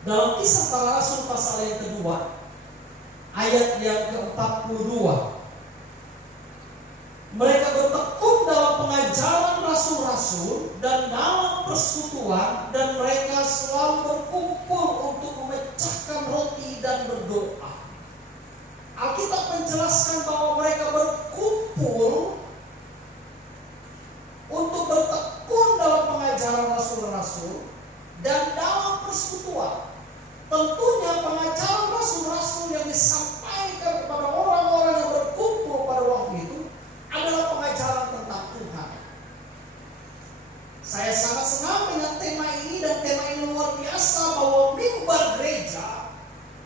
Dalam Kisah Para Rasul pasal yang kedua, ayat yang ke-42, mereka bertekun dalam pengajaran rasul-rasul dan dalam persekutuan, dan mereka selalu berkumpul untuk memecahkan roti dan berdoa. Alkitab menjelaskan bahwa mereka berkumpul untuk bertekun dalam pengajaran rasul-rasul dan dalam persekutuan. Tentunya pengajaran rasul-rasul yang disampaikan kepada orang-orang yang berkumpul pada waktu itu adalah pengajaran tentang Tuhan. Saya sangat senang dengan tema ini, dan tema ini luar biasa, bahwa mimbar gereja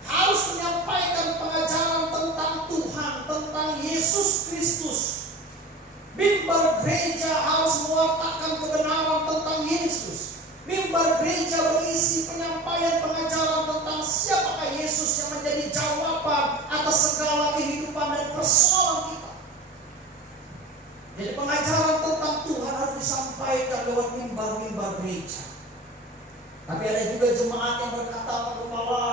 harus menyampaikan pengajaran tentang Tuhan, tentang Yesus Kristus. Mimbar gereja harus mewartakan kebenaran tentang Yesus. Mimbar gereja berisi penyampaian pengajaran tentang siapakah Yesus yang menjadi jawaban atas segala kehidupan dan persoalan kita. Jadi pengajaran tentang Tuhan harus disampaikan lewat mimbar-mimbar gereja. Tapi ada juga jemaat yang berkata, Pak Gembala,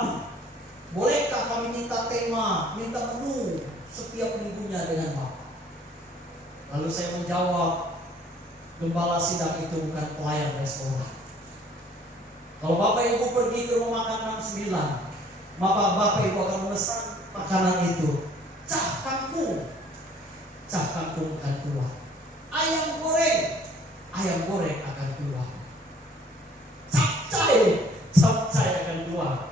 bolehkah kami minta tema, minta menu setiap minggunya dengan Bapak? Lalu saya menjawab, gembala sidang itu bukan pelayan restoran. Kalau Bapak Ibu pergi ke rumah makan 69, maka Bapak Ibu akan memesan makanan itu. Cah kangkung akan keluar. Ayam goreng akan keluar. Capcay akan keluar.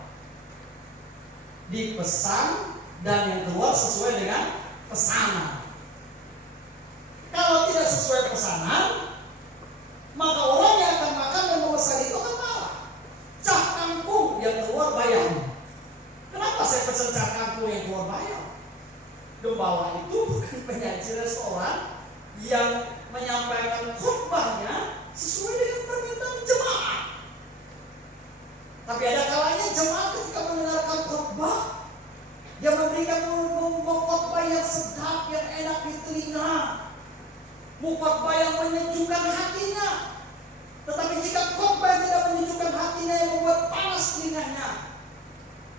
Dipesan dan yang keluar sesuai dengan pesanan. Kalau tidak sesuai pesanan, maka orang yang akan makan dan memesan itu akan marah. Cah kangkung yang keluar bayar. Kenapa saya pesan cah kangkung yang keluar bayar? Gembala itu bukan penyaji restoran yang menyampaikan khotbahnya sesuai dengan permintaan jemaat. Tapi ada kalanya jemaat ketika mendengarkan khotbah, yang memberikan khotbah yang sedap, yang enak di telinga, khotbah yang menyejukkan hatinya. Tetapi jika khotbah tidak menyejukkan hatinya, yang membuat panas telinganya,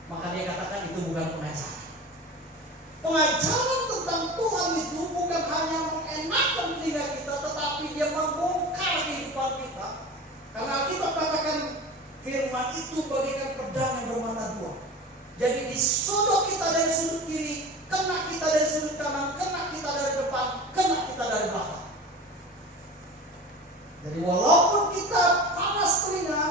maka dia katakan itu bukan pengajaran. Pengajaran tentang Tuhan itu bukan hanya mengenakan telinga kita, tetapi dia membongkar kehidupan kita. Karena kita katakan firman itu bagaikan pedang yang bermata dua. Jadi disodok kita dari sudut kiri, kena kita dari sudut kanan, kena kita dari depan, kena kita dari belakang. Jadi walaupun kita panas telinga,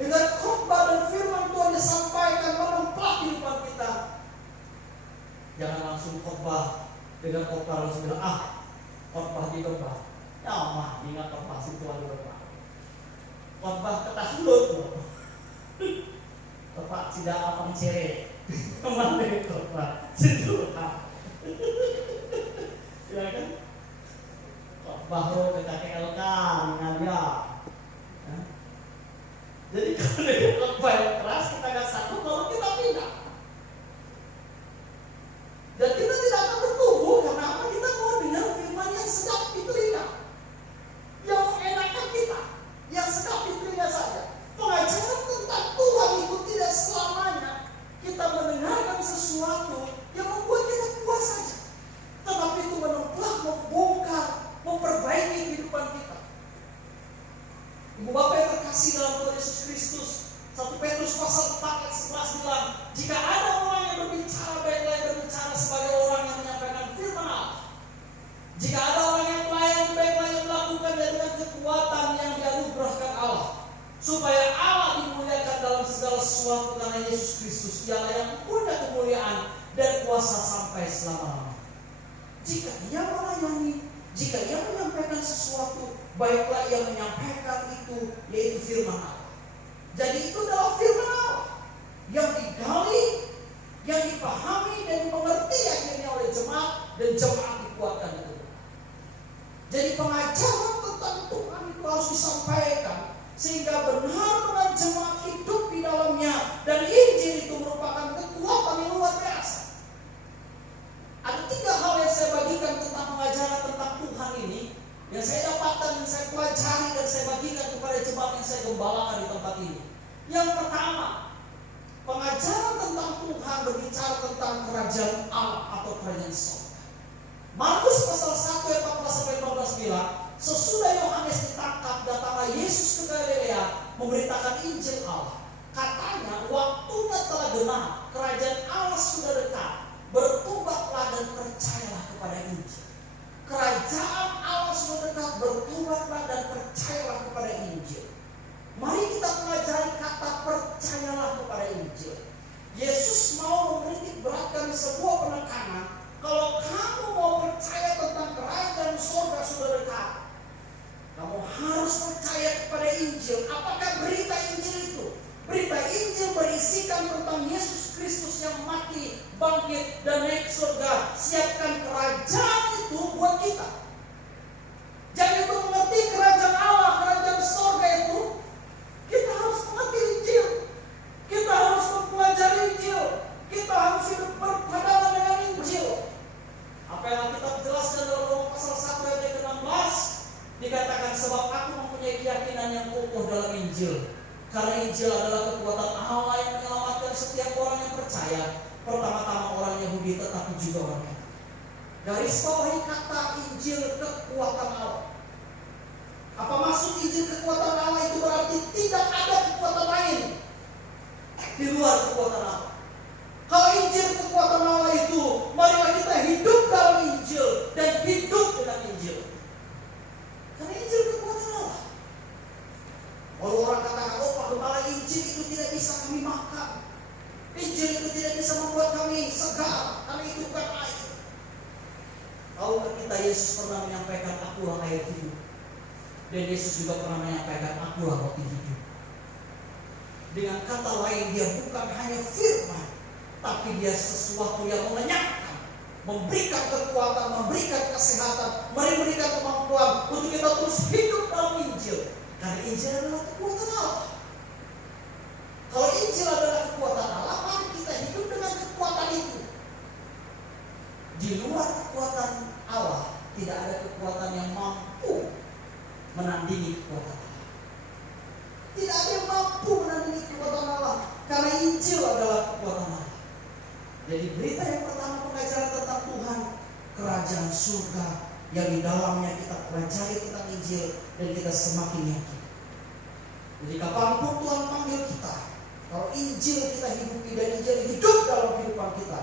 dengan khotbah dan firman Tuhan disampaikan menempel kehidupan kita, jangan langsung khotbah dengan khotbah langsung bilang, khotbah di domba. Ya mah, ingat khotbah situ di domba. Khotbah ketahuan loh. Khotbah tidak apa cere. Kemana khotbah situ? Ya kan? Khotbah roh KKLK Nadia. Jadi kalau dengan khotbah yang keras kita nggak satu, kalau kita pindah. Dan kita tidak akan bertumbuh. Karena apa? Kita mau dengar firman yang sedap di telinga, yang mengenakan kita, yang sedap di telinga saja. Pengajaran tentang Tuhan itu tidak selamanya kita mendengarkan sesuatu yang membuat kita puas saja, tetapi itu menempel, membongkar, memperbaiki kehidupan kita. Ibu Bapak yang terkasih dalam Tuhan Yesus Kristus, 1 Petrus pasal 4 ayat 11 bilang, jika ada orang yang berbicara, baiklah yang berbicara sebagai orang yang menyampaikan firman Allah. Jika ada orang yang pelayan, baiklah yang melakukan dengan kekuatan yang dianugerahkan Allah, supaya Allah dimuliakan dalam segala sesuatu karena Yesus Kristus dialah yang punya kemuliaan dan kuasa sampai selama-lamanya. Jika ia melayani, jika ia menyampaikan sesuatu, baiklah ia menyampaikan itu, yaitu firman Allah. Jadi itu adalah firman Allah yang digali, yang dipahami dan dimengerti akhirnya oleh jemaat, dan jemaat dikuatkan itu. Jadi pengajaran tentang Tuhan itu harus disampaikan sehingga benar-benar jemaat hidup di dalamnya, dan Injil itu merupakan kekuatan yang luar biasa. Ada 3 hal yang saya bagikan tentang pengajaran tentang Tuhan ini, yang saya dapatkan, yang saya pelajari dan saya bagikan kepada jemaat yang saya gembalakan di tempat ini. Yang pertama, Pengajaran tentang Tuhan berbicara tentang kerajaan Allah atau kerajaan sorga. Markus pasal 1 ayat 14-15 bilang, sesudah Yohanes ditangkap, datanglah Yesus ke Galilea memberitakan Injil Allah. Katanya waktunya telah genap, kerajaan Allah sudah dekat. Bertobatlah dan percayalah kepada Injil. Kerajaan Allah sudah dekat, bertobatlah dan percayalah kepada Injil. Mari kita pelajari kata percayalah kepada Injil. Yesus mau menitik beratkan sebuah penekanan. Kalau kamu mau percaya tentang kerajaan surga sudah dekat, kamu harus percaya kepada Injil. Apakah berita Injil itu? Berita Injil berisikan tentang Yesus Kristus yang mati, bangkit, dan naik surga. Siapkan kerajaan itu buat kita. Jadi untuk mengerti kerajaan Allah, kerajaan surga itu, kita harus mengerti Injil. Kita harus mempelajari Injil. Kita harus hidup berhadapan dengan Injil. Apa yang kita jelaskan dalam Roma pasal 1 ayat 16, dikatakan sebab aku mempunyai keyakinan yang kokoh dalam Injil. Karena Injil adalah kekuatan Allah yang menyelamatkan setiap orang yang percaya. Pertama-tama orang Yahudi tetapi juga orang Yahudi. Garis bawahi kata Injil kekuatan Allah. Apa maksud Injil kekuatan Allah? Itu berarti tidak ada kekuatan lain di luar kekuatan Allah. Kalau Injil kekuatan Allah itu, marilah kita hidup dalam Injil dan hidup dengan Injil. Karena Injil kekuatan Allah. Kalau orang katakan, oh Pak Gembala, Injil itu tidak bisa kami makan, Injil itu tidak bisa membuat kami segar, karena itu bukan air. Tahukah kita Yesus pernah menyampaikan akulah air hidup. Dan Yesus juga pernah menyampaikan akulah roti hidup. Dengan kata lain, dia bukan hanya firman, tapi dia sesuatu yang mengenyangkan, memberikan kekuatan, memberikan kesehatan, memberikan kemampuan untuk kita terus hidup dalam Injil. Karena Injil adalah kekuatan Allah. Kalau Injil adalah kekuatan Allah, mari kita hidup dengan kekuatan itu. Di luar kekuatan Allah, tidak ada kekuatan yang mampu menandingi kekuatan Allah. Tidak ada yang mampu menandingi kekuatan Allah, karena Injil adalah kekuatan Allah. Jadi berita yang pertama pengajaran tentang Tuhan, kerajaan surga yang di dalamnya kita pelajari tentang Injil dan kita semakin yakin. Jadi kapanpun Tuhan panggil kita, kalau Injil kita hidupi dan Injil hidup dalam kehidupan kita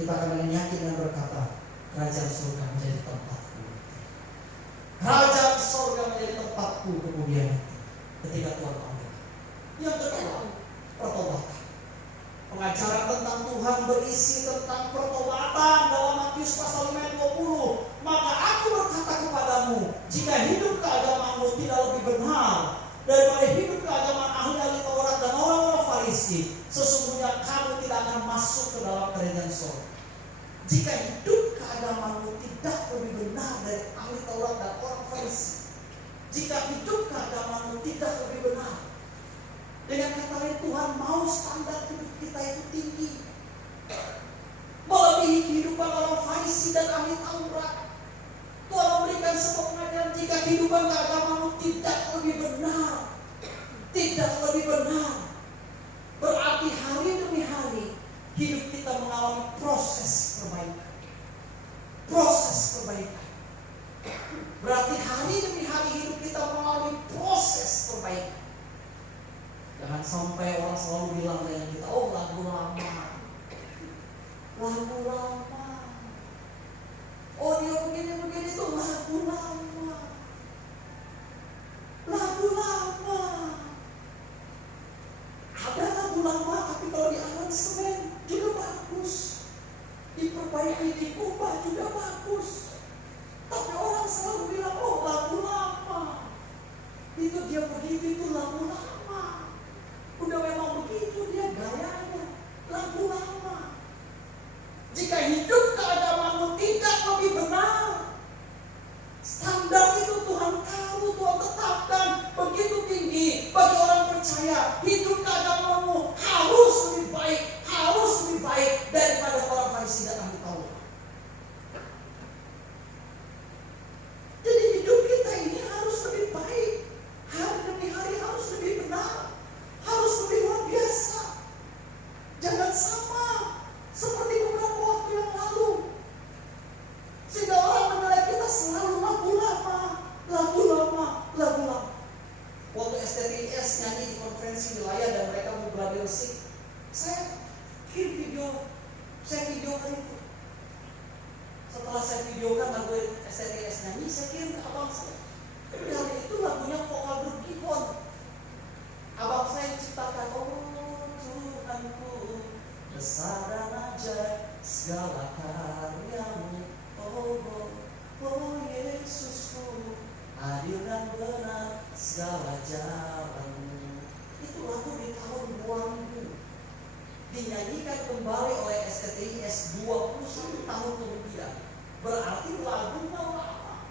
akan dengan yakin dan berkata, kerajaan surga menjadi tempatku. Kerajaan surga menjadi tempatku kemudian ketika Tuhan panggil. Yang kedua, pertobatan. Pengajaran tentang Tuhan berisi tentang pertobatan dalam Matius pasal 5 ayat 20. Maka aku berkata kepadamu, jika hidup keagamaanmu tidak lebih benar daripada hidup keagamaan ahli-ahli Taurat dan orang-orang Farisi, sesungguhnya kamu tidak akan masuk ke dalam kerajaan surga. Jika hidup keagamaanmu tidak lebih benar dari ahli Taurat dan orang Farisi, jika hidup keagamaanmu tidak lebih benar, dengan kata lain Tuhan mau standar hidup kita itu tinggi, melebihi kehidupan orang Farisi dan ahli Taurat. Tuhan memberikan sebuah pengajaran, jika kehidupan keagamaanmu tidak lebih benar, tidak lebih benar, berarti hari demi hari hidup kita mengalami proses perbaikan. Proses perbaikan. Berarti hari demi hari hidup kita mengalami proses perbaikan. Jangan sampai orang selalu bilang dengan kita, oh lagu lama. Lagu lama. Oh dia begini-begini itu lagu lama. Lagu lama. Ada lagu lama tapi kalau di aransemen juga bagus. Diperbaiki, diubah juga bagus. Tapi orang selalu bilang, oh lagu lama. Itu dia begitu, itu lagu lama. Udah memang begitu dia gayanya, lagu lama. Jika hidup keagamaanmu tidak lebih benar, standar itu Tuhan tahu, Tuhan tetapkan begitu tinggi bagi orang percaya. Hidup keagamaanmu harus lebih baik daripada orang Farisi dan ahli Taurat. Jadi hidup kita ini harus lebih baik, hari demi hari harus lebih benar, harus lebih luar biasa. jalan. Itu lagu di tahun 2000. Dinyanyikan kembali oleh STTIS 21 tahun kemudian. Berarti lagunya lama.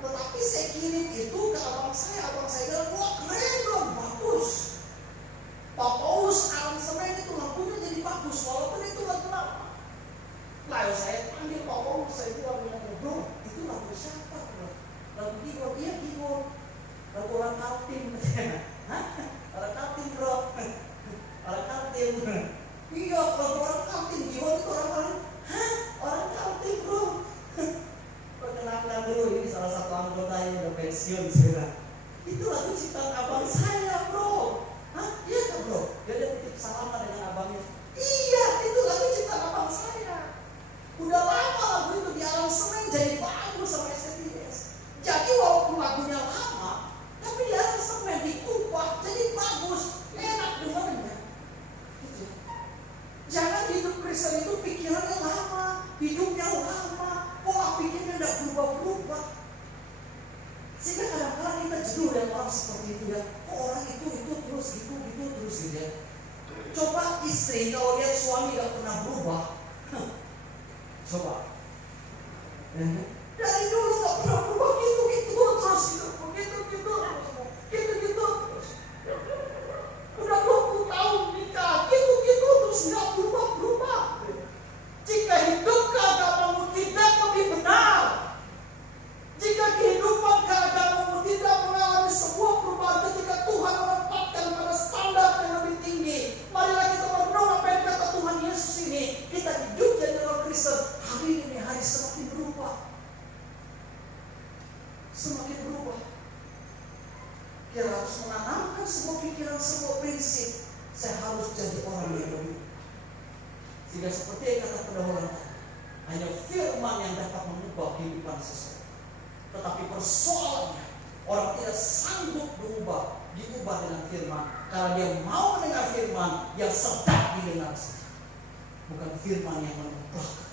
Tetapi saya kirim itu ke abang saya bilang, wah keren dong, bagus. Pak Paulus aransemen itu lagunya jadi bagus, walaupun itu lagu lama. Lalu saya panggil Pak Paulus, saya bilang, bro, itu lagu siapa bro? Lagu keyboard, iya keyboard. Lagu orang Kaltim. Hah? Orang Kaltim bro. Orang Kaltim. Iya, lagu orang Kaltim, keyboard itu orang lain. Hah? Orang Kaltim bro. Perkenalkan dulu, ini salah satu anggota yang udah pensiun sekarang. Itu lagu ciptaan abang saya bro. Hah? Iya kan bro? Dia ada titip salaman dengan abangnya. Iya, itu lagu ciptaan abang saya. Udah lama lagu itu di aransemen jadi bagus sama STTIS. Jadi walaupun lagunya lama, tapi di aransemen dikubah jadi bagus, enak dengarnya. Gitu. Jangan hidup Kristen itu pikirannya lama, hidupnya lama, pola pikirnya tidak berubah-berubah. Sehingga kadang-kadang kita jenuh dengan orang seperti itu ya. Kok orang itu terus gitu ya. Coba istri kalau lihat suami gak pernah berubah, coba. Dari dulu gak pernah berubah gitu terus gitu terus. Udah 20 tahun nikah gitu terus gak berubah. Jika hidup keagamaanmu tidak lebih benar, jika kehidupan keagamaanmu tidak mengalami sebuah perubahan ketika Tuhan menempatkan pada standar yang lebih tinggi, marilah kita merenung apa yang kata Tuhan Yesus ini. Kita hidup jadi orang Kristen hari ini hari semakin berubah. Kita harus menanamkan semua pikiran, semua prinsip. Saya harus jadi orang yang lebih. Sehingga seperti yang kata pendahuluan, hanya firman yang dapat mengubah kehidupan seseorang. Tetapi persoalannya, orang tidak sanggup diubah dengan firman, karena dia mau mendengar firman yang sedap didengar saja, bukan firman yang menumbuhkan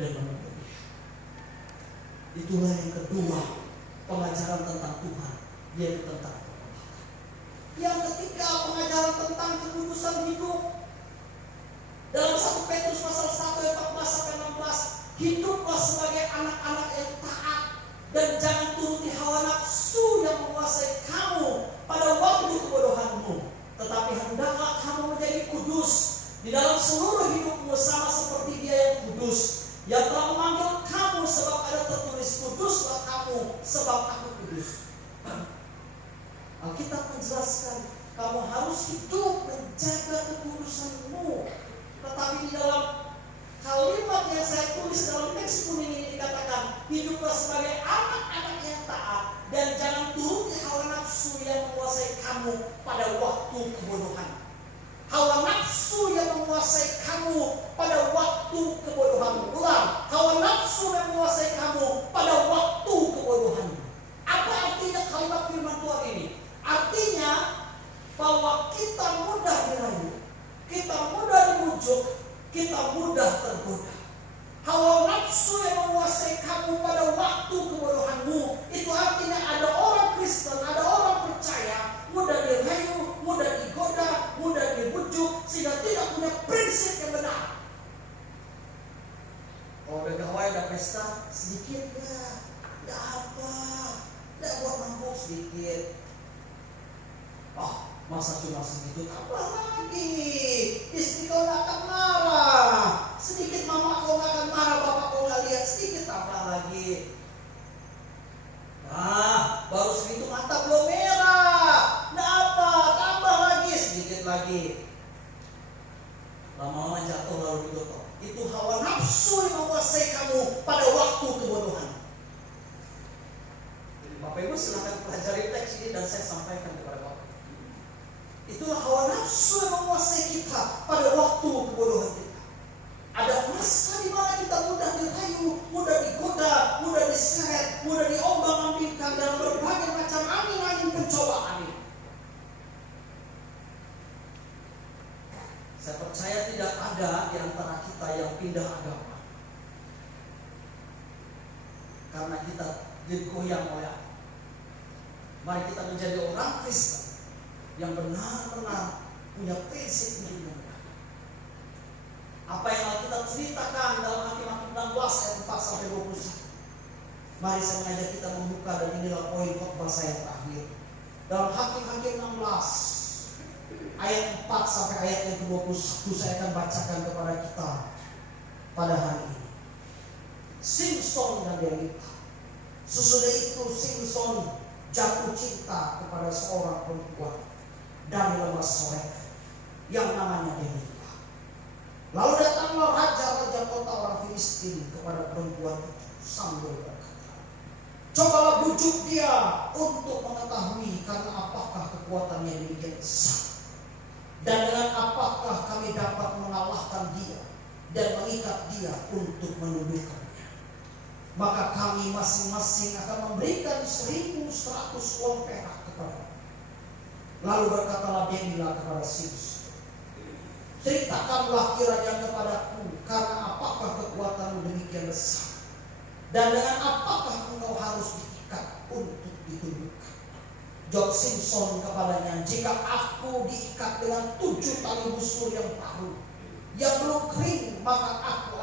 dan menumbuhkan. Itulah yang kedua, pengajaran tentang Tuhan, yaitu tentang penghormatan. Yang ketiga, pengajaran tentang kekudusan hidup. Dalam 1 Petrus pasal 1 ayat 14-16, hiduplah sebagai anak-anak yang taat dan jangan turuti hawa nafsu yang menguasai kamu pada waktu kebodohanmu, tetapi hendaklah kamu menjadi kudus di dalam seluruh hidupmu sama seperti Dia yang kudus, yang telah memanggil kamu, sebab ada tertulis, kuduslah kamu sebab aku kudus. Alkitab menjelaskan kamu harus hidup menjaga kekudusanmu. Tetapi di dalam kalimat yang saya tulis dalam teks kuning ini dikatakan, hiduplah sebagai anak-anak yang taat dan jangan turuti hawa nafsu yang menguasai kamu pada waktu kebodohan. Hawa nafsu yang menguasai kamu pada waktu kebodohan. Ulang, hawa nafsu yang menguasai kamu pada waktu kebodohan. Apa artinya kalimat firman Tuhan ini? Artinya bahwa kita mudah dirayu, kita mudah dibujuk, kita mudah tergoda. Hawa nafsu yang menguasai kamu pada waktu kebodohanmu, itu artinya ada orang Kristen, ada orang percaya, mudah dirayu, mudah digoda, mudah dibujuk, sehingga tidak punya prinsip yang benar. Kalau ada gawai, ada pesta, sedikit ya, tidak apa, tidak buat mabuk sedikit. Masa cuma segitu, tambah lagi. Istri kau gak akan marah. Sedikit mama kau gak akan marah, bapak kau gak lihat, sedikit tambah lagi. Nah, baru segitu mata belum merah. Nah apa, tambah lagi, sedikit lagi. Lama-lama jatuh lalu ditutup. Itu hawa nafsu yang menguasai kamu pada waktu kebodohan. Jadi Bapak Ibu silakan pelajari teks ini dan saya sampaikan kepada Bapak. Itulah hawa nafsu yang menguasai kita pada waktu kebodohan kita. Ada masa di mana kita mudah dirayu, mudah digoda, mudah diseret, mudah diombang-ambingkan dalam berbagai macam angin-angin pencobaan ini. Saya percaya tidak ada di antara kita yang pindah agama karena kita digoyang oleh apa? Mari kita menjadi orang Kristen yang benar-benar punya prinsip hidup yang benar. Apa yang Alkitab ceritakan dalam Hakim-Hakim 16 ayat 4 sampai 21. Mari saya mengajak kita membuka, dan inilah poin khotbah saya terakhir. Dalam Hakim-Hakim 16 ayat 4 sampai ayat yang ke-21 saya akan bacakan kepada kita pada hari ini. Simson dan Delila. Sesudah itu Simson jatuh cinta kepada seorang perempuan dari lembah Sorek yang namanya Delila. Lalu datanglah raja-raja kota orang Filistin kepada perempuan itu sambil berkata, cobalah bujuk dia untuk mengetahui karena apakah kekuatannya demikian besar, dan dengan apakah kami dapat mengalahkan dia dan mengikat dia untuk menuduhkannya. Maka kami masing-masing akan memberikan 1.100 uang perak kepada. Lalu berkatalah Delila kepada Simson, ceritakanlah kiranya kepadaku karena apakah kekuatanmu demikian besar, dan dengan apakah engkau harus diikat untuk ditundukkan. Jawab Simson kepadanya, jika aku diikat dengan 7 tali busur yang baru yang belum kering, maka aku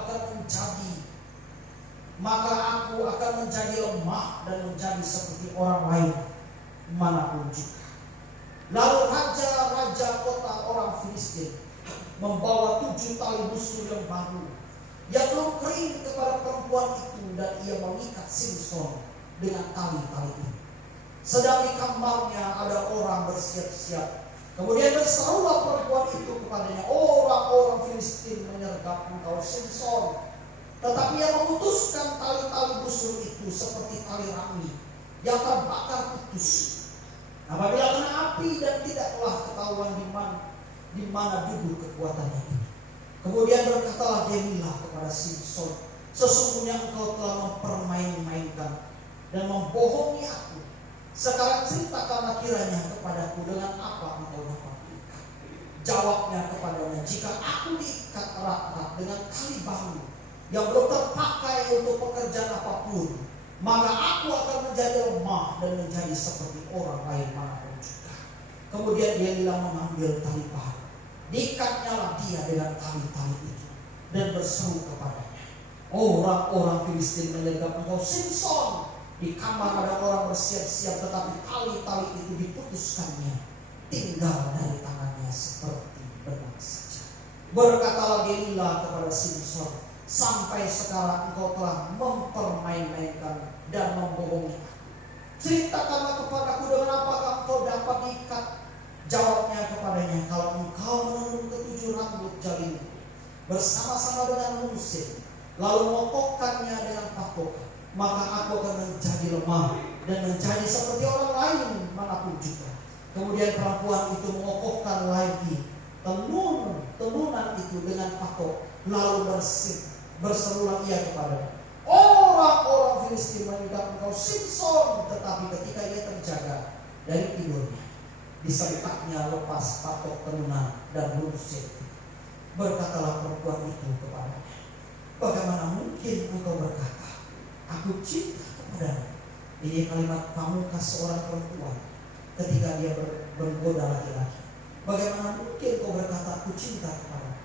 akan menjadi lemah dan menjadi seperti orang lain manapun juga. Lalu raja-raja kota orang Filistin membawa 7 tali busur yang baru yang belum kering kepada perempuan itu, dan ia mengikat Simson dengan tali-tali itu. Sedang di kamarnya ada orang bersiap-siap. Kemudian berserulah perempuan itu kepadanya, orang-orang Filistin menyergap engkau Simson. Tetapi ia memutuskan tali-tali busur itu seperti tali rami yang terbakar putus apabila kena api, dan tidaklah ketahuan di mana duduk kekuatannya itu. Kemudian berkatalah Delila kepada Simson, sesungguhnya engkau telah mempermain-mainkan dan membohongi aku. Sekarang ceritakanlah kiranya kepadaku dengan apa engkau dapat diikat. Jawabnya kepadanya, jika aku diikat erat-erat dengan tali baru yang belum terpakai untuk pekerjaan apapun, maka aku akan menjadi lemah dan menjadi seperti orang lain manapun juga. Kemudian Delila mengambil tali baru, diikatnyalah dia dengan tali-tali itu, dan berseru kepadanya, orang-orang Filistin menyergap engkau Simson. Di kamar ada orang bersiap-siap, tetapi tali-tali itu diputuskannya, tinggal dari tangannya seperti benang saja. Berkatalah Delila kepada Simson, sampai sekarang engkau telah mempermain-mainkan dan membohongi aku. Ceritakanlah kepadaku dengan apakah engkau dapat diikat. Jawabnya kepadanya, kalau engkau menenun ke7 rambut jalin bersama-sama dengan lusin, lalu mengokokkannya dengan patok, maka aku akan menjadi lemah dan menjadi seperti orang lain manapun juga. Kemudian perempuan itu mengokokkan lagi tenunan itu dengan patok, lalu berserulah ia kepadanya, orang-orang Filistin menyergap engkau Simson. Tetapi ketika ia terjaga dari tidurnya, disertaknya lepas patok tenunan dan lusin. Berkatalah perempuan itu kepadanya, bagaimana mungkin engkau berkata, aku cinta kepadamu? Ini kalimat pamungkas seorang perempuan ketika dia bergoda laki-laki. Bagaimana mungkin kau berkata aku cinta kepadamu,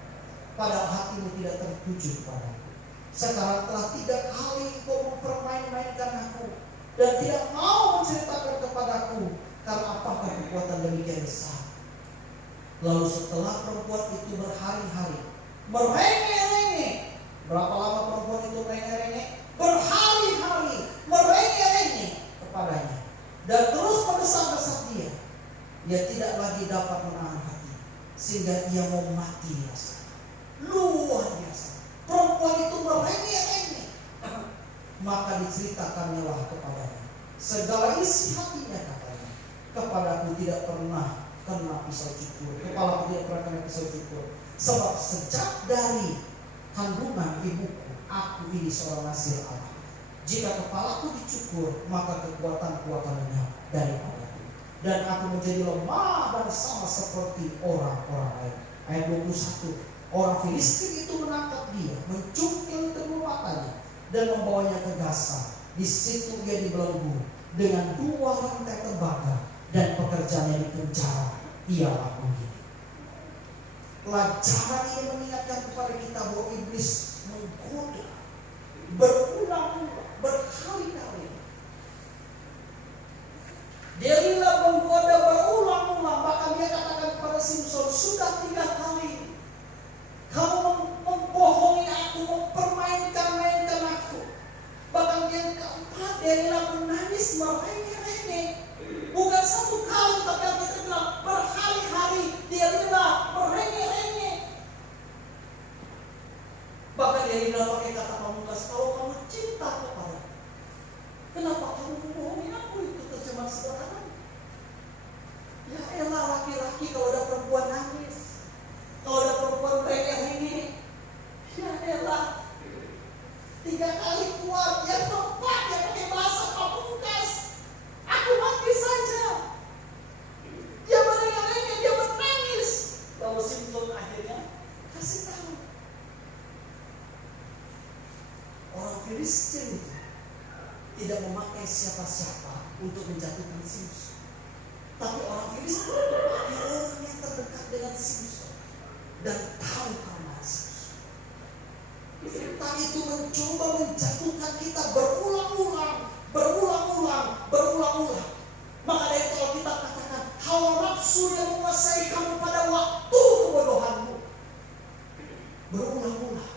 padahal hatimu tidak tertuju kepadamu? Sekarang telah 3 kali kau mempermain-mainkan aku dan tidak mau menceritakan kepadaku karena apakah kekuatan demikian besar. Lalu setelah perempuan itu berhari-hari merengek-rengek, berapa lama perempuan itu merengek-rengek? Berhari-hari merengek-rengek kepadanya dan terus mendesak-desak dia. Dia tidak lagi dapat menahan hati sehingga ia mau mati rasa. Luar biasa. Perempuan itu merengek-rengek. Maka diceritakannya lah kepadanya segala isi hatinya, katanya, kepadaku tidak pernah kena pisau cukur, kepalaku tidak pernah kena pisau cukur, sebab sejak dari kandungan ibuku aku ini seorang nazir Allah. Jika kepalaku dicukur, maka kekuatanku akan lenyap daripadaku, dan aku menjadi lemah dan sama seperti orang-orang lain. Ayat 21. Orang Filistin itu menangkap dia, mencungkil kedua matanya dan membawanya ke Gaza. Di situ ia dibelenggu dengan 2 rantai tembaga dan pekerjaannya di penjara ialah begini. Pelajaran ini mengingatkan kepada kita bahwa iblis menggoda berulang-ulang, berkali-kali. Dia rela menggoda berulang-ulang, bahkan dia katakan kepada Simson, sudah 3 kali kamu membohongi aku, mempermainkan aku. Bahkan yang keempat, dia rela menangis, merengek-rengek. Bukan 1 kali, tapi kita bilang berhari-hari dia rela merengek-rengek. Bahkan dia rela pakai kata pamungkas, kalau kamu cinta kepada, kenapa kamu membohongi aku? Itu terjemah sederhana. Ya elah, laki-laki kalau ada perempuan nangis, kalau ada perempuan merengek-rengek, ya elah, 3 kali kuat, yang keempat dia pakai bahasa pamungkas. Aku mati saja. Dia merengek-rengek, dia menangis. Lalu Simson akhirnya kasih tahu. Orang Filistin tidak memakai siapa-siapa untuk menjatuhkan Simson. Tapi orang Filistin memakai orang yang terdekat dengan Simson dan tahu kelemahan Simson. Firman itu mencoba menjatuhkan kita berulang-ulang. Maka dari itu kita katakan, hawa nafsu yang menguasai kamu pada waktu kebodohanmu. Berulang-ulang.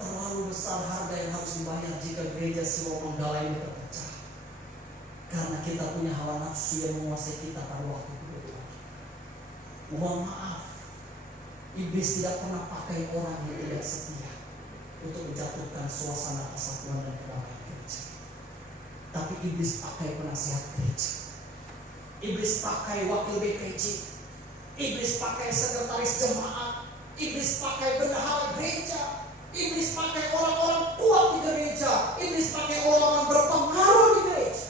Terlalu besar harga yang harus dibayar jika gereja Siloam Manggala ini terpecah. Karena kita punya hawa nafsu yang menguasai kita pada waktu kebodohan. Mohon maaf, iblis tidak pernah pakai orang yang tidak setia untuk menjatuhkan suasana persatuan dan kedamaian gereja. Tapi iblis pakai penasihat gereja, iblis pakai wakil BPJ, iblis pakai sekretaris jemaat, iblis pakai bendahara gereja, iblis pakai orang-orang kuat di gereja, iblis pakai orang-orang berpengaruh di gereja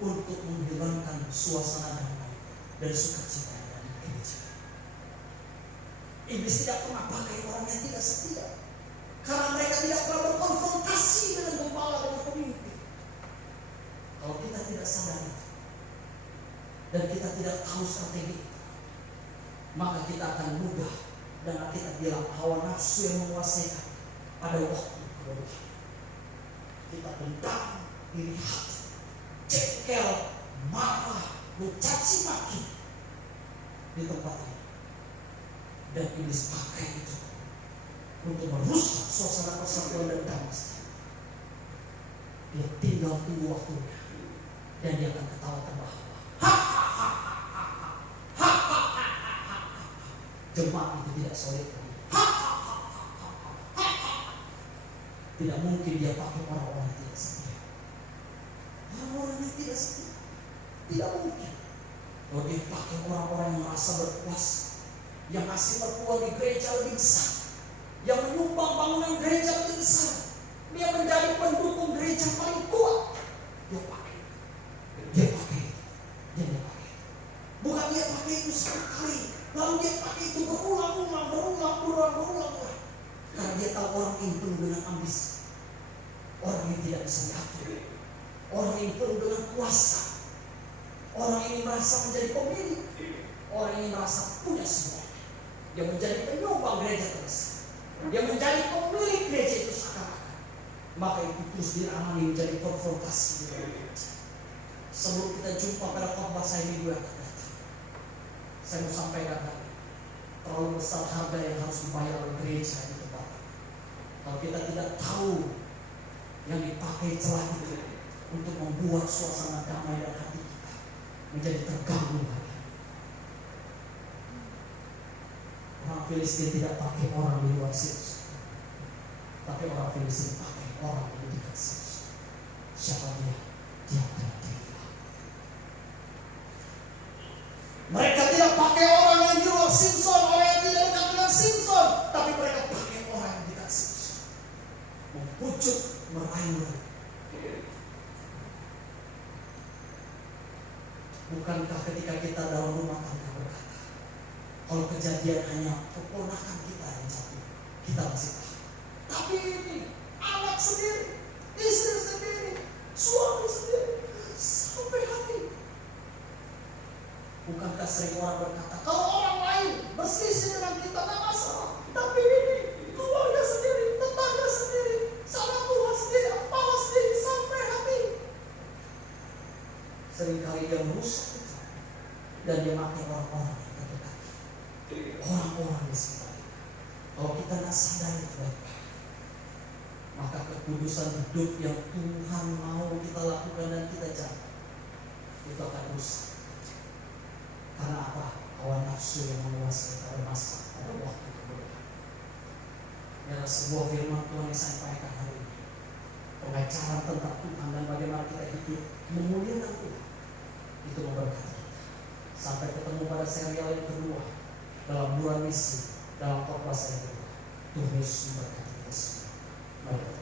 untuk menghilangkan suasana damai dan sukacita di gereja. Iblis tidak pernah pakai orang yang tidak setia, karena mereka tidak pernah berkonfrontasi dengan gembala, dengan pemimpin. Kalau kita tidak sadar itu dan kita tidak tahu strategi itu, maka kita akan mudah, dan kita bilang hawa nafsu yang menguasai pada waktu kebodohan. Kita bendam diri hati, jengkel, marah, mencaci maki di tempat ini. Dan iblis pakai itu untuk merusak suasana persatuan dan damai. Dia tinggal tunggu waktunya dan dia akan ketawa terbahak. Jemaat itu tidak solid. Tidak mungkin dia pakai orang-orang yang tidak setia. Orang-orang yang tidak setia tidak mungkin. Kalau dia pakai orang-orang yang merasa berkuasa, yang ngasih mertua di gereja lebih besar, yang menyumbang bangunan gereja lebih besar, dia menjadi pendukung gereja paling kuat. Dia pakai. Bukan dia pakai itu sekali, lalu dia pakai itu berulang-ulang. Karena dia tahu orang ini penuh dengan ambisi, orang yang tidak bisa diatur, orang ini penuh dengan kuasa, orang ini merasa menjadi pemilik, orang ini merasa punya semua. Dia menjadi penyumbang gereja terbesar, dia menjadi pemilik gereja itu seakan-akan. Maka itu terus dialami menjadi konfrontasi di dalam gereja. Sebelum kita jumpa pada khotbah saya minggu yang akan datang, saya mau sampaikan lagi, terlalu besar harga yang harus dibayar oleh gereja di tempat. Kalau kita tidak tahu yang dipakai celah itu untuk membuat suasana damai dan hati kita menjadi terganggu. Orang Filistin tidak pakai orang di luar Sius, tapi orang Filistin pakai orang di dekat Sius. Siapa dia? Dia adalah Dewa. Mereka tidak pakai orang yang di luar Simson, orang yang tidak dekat dengan Simson, tapi mereka pakai orang yang dekat Simson, membujuk, merayu. Bukankah ketika kita dalam rumah tangga berkata, kalau kejadian hanya keponakan kita yang jatuh, kita masih tahu. Tapi ini anak sendiri, istri sendiri, Bukankah sering orang berkata, kalau orang lain berselisih dengan kita tak masalah, tapi ini keluarga sendiri, tetangga sendiri, sanak Tuhan sendiri, kepala sendiri, sampai hati. Seringkali dia merusak kita, dan dia makin orang-orang yang terdekat, orang-orang di sekitar kita. Kalau kita tidak sadar itu baik-baik, maka kekudusan hidup yang Tuhan mau kita lakukan dan kita jalan, itu akan rusak. Karena apa? Hawa nafsu yang menguasai pada masa, pada waktu kemudian. Adalah sebuah firman Tuhan yang saya sampaikan hari ini. Pengajaran tentang Tuhan dan bagaimana kita hidup memuliakan Tuhan, itu memberkati kita. Sampai ketemu pada serial yang kedua, dalam bulan misi, dalam khotbah saya kedua. Tuhan Yesus memberkati kita semua. Mari kita